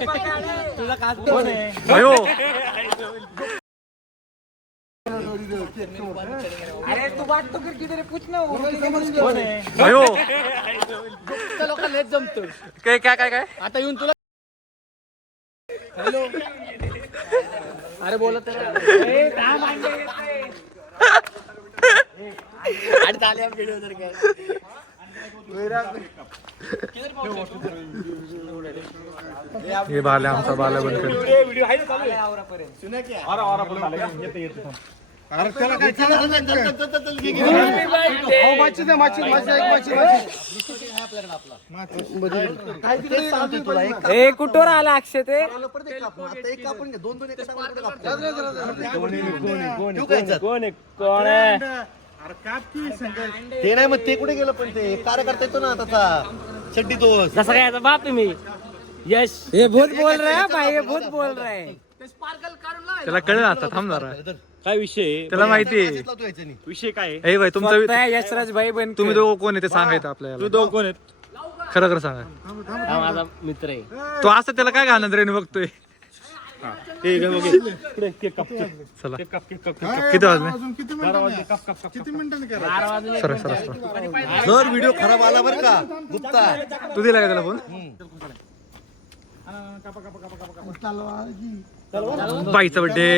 तुझा काच कोण आहे? अयो अरे तू बात तो किती रे पूछ ना कोण आहे? अयो लोकांना जमतो काय काय काय काय आता येऊन तुला हॅलो अरे बोलत आणि चाले व्हिडिओ तर काय हे बाल्या आमचा बाल्या बंद कर कुठवर आला अक्षय ते कोण आहे ते नाही मग ते कुठे गेलं पण ते कार्यकर्ता येतो ना त्याचा चड्डी दोस्त जसा काय याचा बाप मी यश ये बहुत बोल रहा है भाई ये बहुत बोल रहा है त्याला कळलं आता थांब जरा काय विषय त्याला माहिती आहे विषय काय ए भाई तुमचा यशराज भाई बन तुम्ही दोघं कोण आहे ते सांगायचं आपल्याला तू दोघ कोण आहेत खरं खरं सांगा माझा मित्र आहे तो असं त्याला काय घालणार रे बघतोय चला किती वाजले सर सर जर व्हिडिओ खराब आला बरं का गुप्ता तू दिला का त्याला फोन बाईचा बड्डे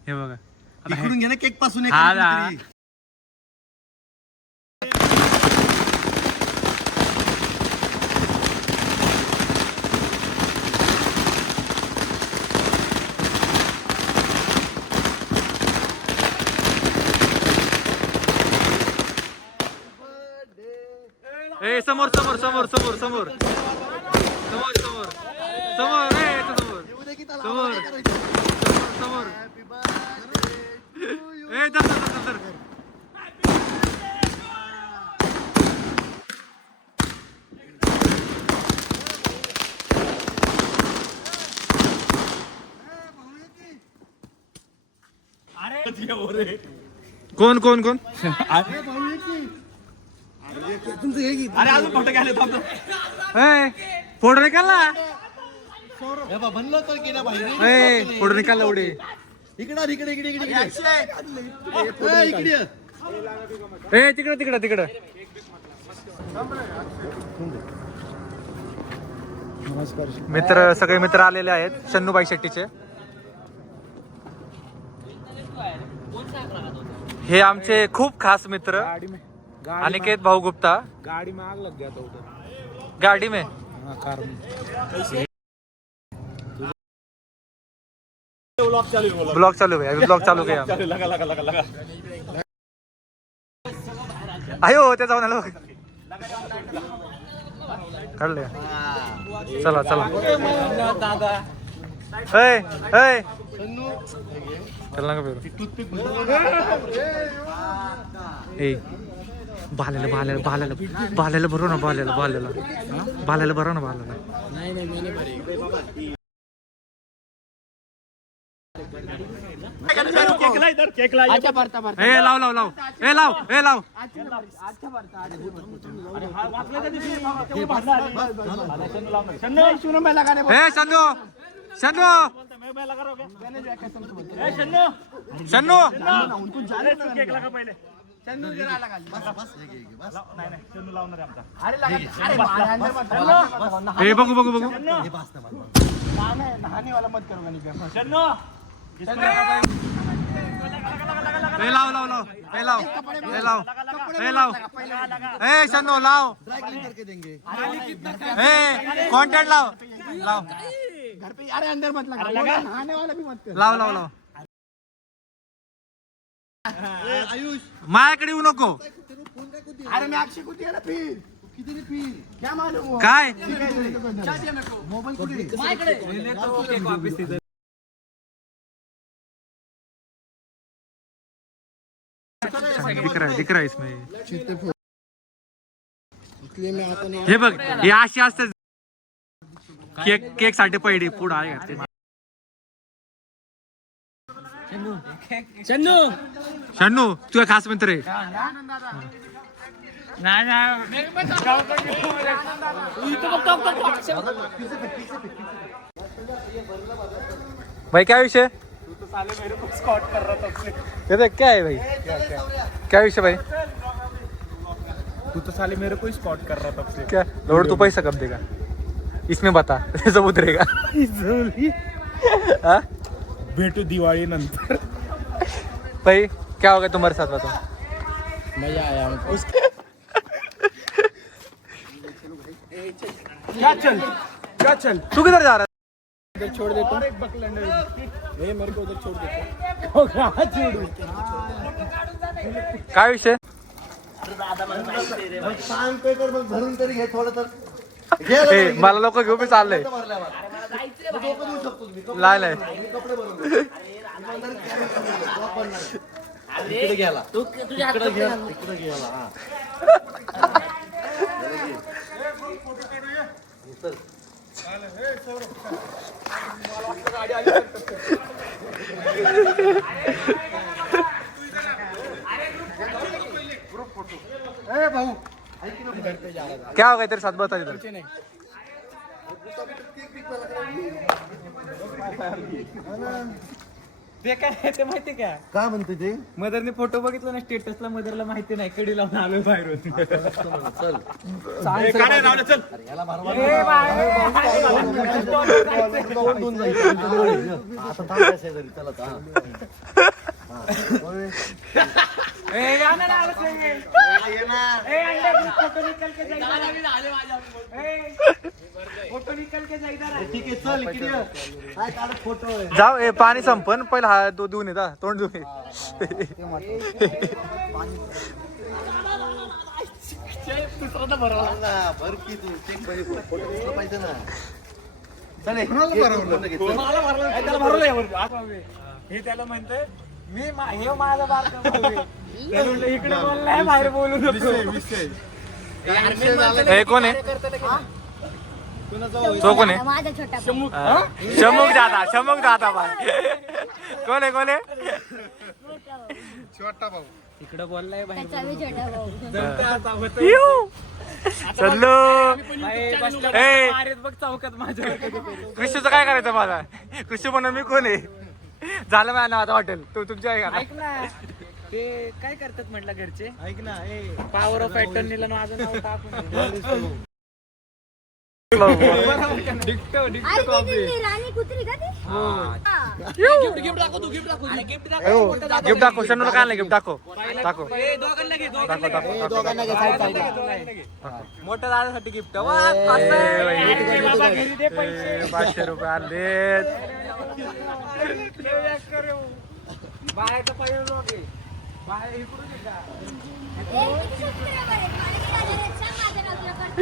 हे बघा इकडून घे ना केक पासून हा ना. ए समोर समोर समोर समोर समोर समोर समोर समोर ए समोर समोर समोर ए दर दर दर कोण कोण कोण अरे अजून फोटो घ्यायला थांबतो ए फोटो निकालला बनलो तर गेला बाहेर ए फोटो निकालला उडे इकडे इकडे इकडे इकडे इकडे ए तिकडे तिकडे तिकडे मित्र सगळे मित्र आलेले आहेत शन्नूबाई शेट्टीचे हे आमचे खूप खास मित्र अनिकेत भाऊ गुप्ता गाड़ी में आग लग गया था उधर गाड़ी में हाँ कार में ब्लॉग चालू है अभी ब्लॉग चालू किया लगा लगा लगा लगा आयो ते जाऊन आलो काढले चला चला ए ए चल ना का ए बाल्याला बाल्याला बाल्याला बाल्याला भरू ना बाल्याला बाल्याला बाल्याला भरू ना बाल्याला नाही नाही मी नाही बरे केकला इधर केकला अच्छा भरता भरता ए लाव लाव लाव ए लाव ए लाव अच्छा भरता ए शन्नू शन्नू शन्नू केक लगा पहिले ए बघू बघू बघू ए लाव लाव लाव ए लाव ए लाव ए लाव ए शन्नू लाव ए कॉन्टॅक्ट लाव लाव घर पे अरे अंदर मत लगा नहाने वाला भी मत कर लाव लाव लाव आयुष माझ्याकडे येऊ नको अरे मैं अक्षय को दिया ना फिर किती फिर क्या मालूम हुआ काय मोबाईल कुठे दिख रहा है इसमें इसलिए मैं आता नहीं हे बघ हे अशी असते केक केक साठी पहिली पुढे आहे का ते चन्नू शन्नू तुझा खास मित्र आहे भाई क्या विषय तू तो साले मेरे को स्कॉट कर रहा था तब से। कहते क्या है भाई क्या विषय भाई तू तो साले मेरे को स्कॉट कर रहा था तब से। क्या लोड तू पैसा कब देगा इसमें बता सब उतरेगा हाँ? भेटू दिवाळी नंतर। भाई क्या हो गया तुम्हारे साथ बताओ मजा आया हमको। क्या चल तू किधर जा रहा उधर छोड़ देता और एक बकलंडर। है मेरे को उधर छोड़ देता है काय विषय मग सांगतोय तर मग धरून तरी घे थोडं तर घे ना ए तरी. मला लोक घेऊन मी चाललंय मारल्यावर. तू डोकं देऊ शकतो मी. कपडे लाय लाय मी कपडे भरून देतो. इमानदारीत कॅमेरा करून देतो. जॉब पण नाही. इकडे घ्यायला इकडे घ्यायला हा. क्या हो गया तेरे साथ बता इधर ते काय ते माहिती का काय म्हणते ते मदरने फोटो बघितला ना स्टेटसला मदरला माहिती नाही कडी लावून आलोय बाहेरून चल काढे रावले चल। याला दोन जायचं आता थांबायचं शेजारी चला आता. ठीक आहे चल इकडे ये. काय काढत फोटो आहे जाओ ए पाणी संपन पहिला हा तो धुवून येता तोंड धुवून भर की तू चेक फोटो दिसला पाहिजे ना चल ये. मला भरलं त्याला भरलं यावर. हे त्याला म्हणतंय मी हे माझा बारका भाऊ आहे. त्याला म्हणलं, इकडे बोललाय बाहेर बोलू नको. हे कोण आहे तो कोण आहे माझा छोटा भाऊ. शमुक दादा भाई कोण आहे छोटा भाऊ इकडे बोललाय बाहेर त्याचा बी छोटा भाऊ. चल्लो बाहेर बसल्या ए. मारीत बघ चौकात माझ्यावर कधी कधी. कृष्णचं काय करायचं मला कृष्ण म्हणून मी कोण आहे झालं माझ्या नावाचं हॉटेल तू तुमच्या आहे का ऐक ना ते काय करतात म्हटलं घरचे ऐक ना पॉवर ऑफ अटर्नीला माझं नाव टाकून डिक्टो अरे ती राणी कुत्री का ती? गिफ्ट दाखव शनूला काय नाही गिफ्ट दाखव दाखव दोघांना घे दोघांना घे, साईड साईड. मोठ्या दादासाठी गिफ्ट घरी दे पैसे 500 रुपये आले बाहेरचं पैसे लोक आहे. बाहेर इकडून ये का? ए, किती subscriber आहेत? मला किती आले आहेत? सांग माझ्या नावाला कर.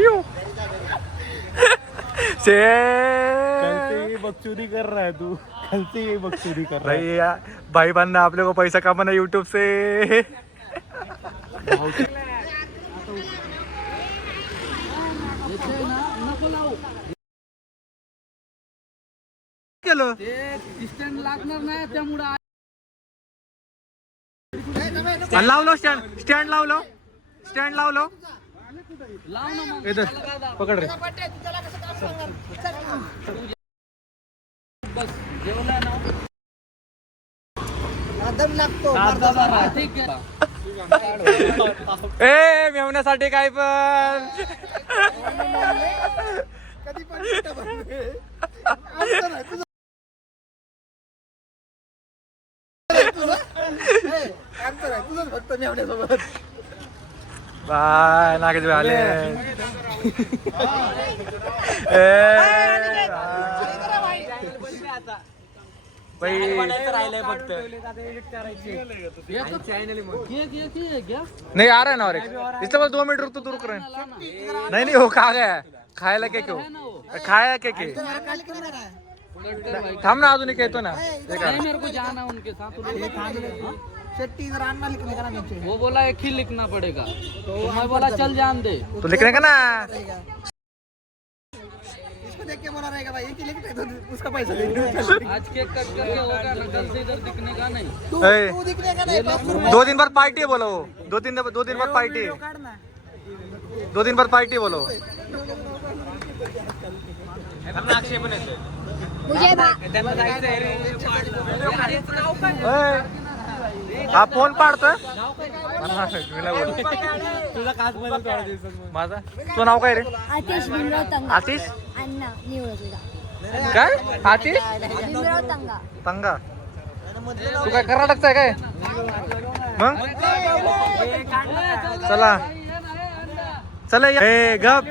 बकचोदी कर रहा है तू कल से ये बकचोदी कर रहा है। भाई बनना आप लोग को पैसा कमाना यूट्यूब से केलं लावलो स्टँड लावलो इधर पकड रे ए मेवण्यासाठी काय पण बाय नागेश भाई आले राहिलंय फक्त नहीं आ रहा है ना और एक इसलिए बस 2 मिनट रुक तो रुक रहे हैं नहीं हो खा गया खायला के क्यों खाया के थांब ना अजून एक येतो ना मेरे को जाना उनके साथ वो बोला एक ही लिखना पड़ेगा तो मैं बोला चल जान दे तो लिखने का ना आज केक कट करके होगा ना कल से इधर दिखने का नहीं ए, 2 दिन बाद पार्टी है बोलो 2 दिन बाद पार्टी 2 दिन बाद पार्टी बोलो. मुझे हा फोन पाडतोय तुझा काच बदल थोड्या दिवसात. माझा. तुझं नाव काय रे? आतिश भीमराव तंगा. आतिश. अण्णा निवड तुझा. काय आतिश भीमराव तंगा. तंगा. तू काय कर्नाटकचा आहे काय मग? चला चला ए गप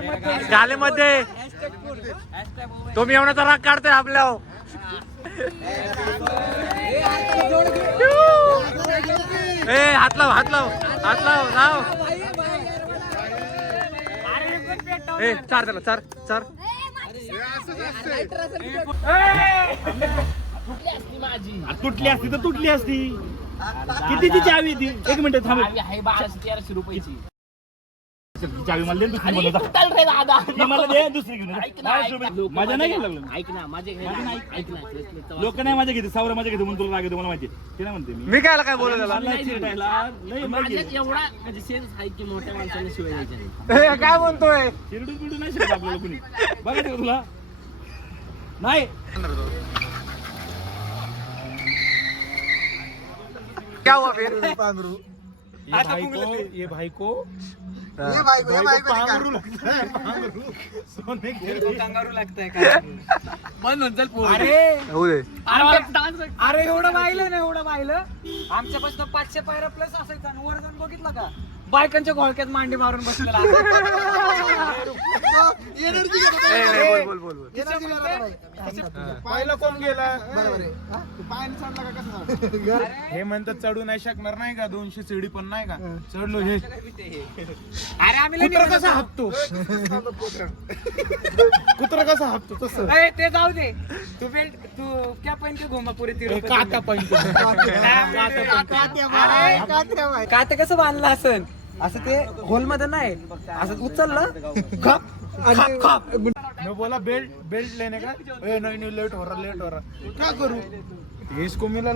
गालेमध्ये तुम्ही येवण्याचा राग काढतोय आपल्या. ए हात लाव हात लाव हात लाव लाव. ए चार त्याला चार चार. तुटली असती तर तुटली असती. कितीची चावी ती? 1 मिनिट थांब. 1200-1300 रुपयाची. चावी मला दे, दुसरी मला दा. ती मला दे, दुसरी घेऊन ये. 1200 रुपये. माझ्या नाही घ्यायला लागलं. ऐक ना माझे ऐक ना लोक नाही माझ्या घेते, सावरा माझ्या घेते म्हणून तुला राग येतो मला माहिती. ते नाही म्हणते मी. मी काय बोलू त्याला. मला चिरडायला लय मागे. माझ्यात एवढा म्हणजे सेन्स आहे की मोठ्या माणसाने शिवाय द्यायच्या नाही. ए, काय म्हणतोय चिरडून बिरडून नाही शिकत आपल्याला कुणी. बघायचं का तुला? नाही. क्या हुआ फिर? ये भाई को कंगारू लागतंय का? अरे होऊ दे. अरे एवढं पाहिलं ना, एवढं पाहिलं. आमच्यापासून 500 पायऱ्या प्लस असायचं आणि वर जाऊन बघितलं का बायकांच्या घोळक्यात मांडी मारून बसलेला. ए, बोल बोल बोल. पहिला कोण गेला? हे म्हणतात चढू नाही शकणार नाही का? 200 सीडी पण नाही का? चढलो हे. अरे आम्ही कुत्रा कसा हापतो, कुत्रा कसा हापतो तसं. ते जाऊ दे. तू क्या पहनते घुमा पुरी काटा पाहिजे. काते कसं बांधलं असन असं ते होल मध्ये नाही, असं उचललं खप खप खप. मैं बोला बेल्ट लेने का. ए नहीं लेट हो रहा. क्या करूं? इसको मिला.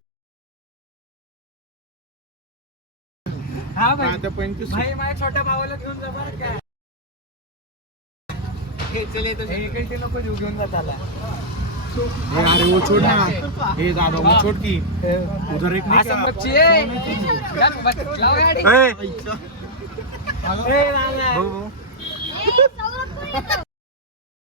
हा भाई भाई माझ्या छोट्या भावाला घेऊन जा बरं काय. हे नको घेऊन जात आला. अरे वो छोड़ ना. हे दादा वो छोड़ की उधर एक असं बच्ची आहे. लाव गाडी. ए, ए, लाव, लाव. भाऊ, भाऊ. ए, सौरभ कोण येतो?